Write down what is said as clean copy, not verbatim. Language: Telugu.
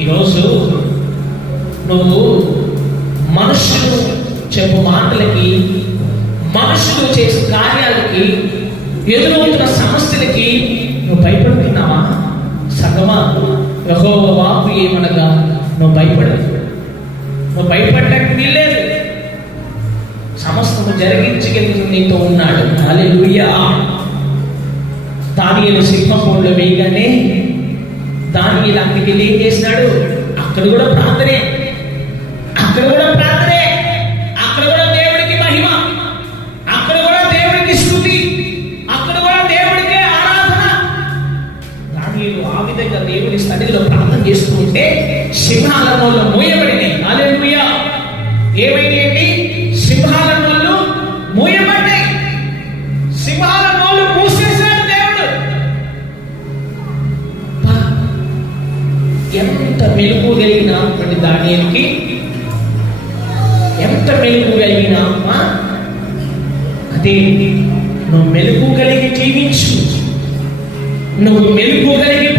ఈరోజు నువ్వు మనుషులు చెప్పు మాటలకి, మనుషులు చేసే కార్యాలకి, ఎదురవుతున్న సమస్యలకి నువ్వు భయపడుతున్నావా? సగమా యెహోవా వాక్కు ఏమనగా నువ్వు భయపడదు. నువ్వు భయపడటానికి వీల్లేదు. సమస్తము జరిగించగలిగి నీతో ఉన్నాడు. హల్లెలూయా. దానియేలు సింహపురంలో వేయగానే దానియేలు అక్కడికి ఏం చేసినాడు? అక్కడ కూడా ప్రార్థనే, అక్కడ కూడా ప్రార్థనే, అక్కడ కూడా దేవుడికి మహిమ, అక్కడ కూడా దేవుడికి స్తుతి, అక్కడ కూడా దేవుడికి ఆరాధన. దానియేలు ఆ విధంగా దేవుని సన్నిధిలో ప్రార్థన చేస్తూ ఉంటే సింహాల నోళ్ళు మూయబడినాయి. హల్లెలూయా. ఏమైంది? సింహాల నోళ్ళు మూయబడ్డాయి. సింహాల నోళ్ళు మూసేశాడు దేవుడు. ఎంత మెలుగు కలిగిన దానియేలుకి, ఎంత మెలుగు కలిగినా అదే నువ్వు మెలుగు కలిగి జీవించు. నువ్వు మెలుగు కలిగి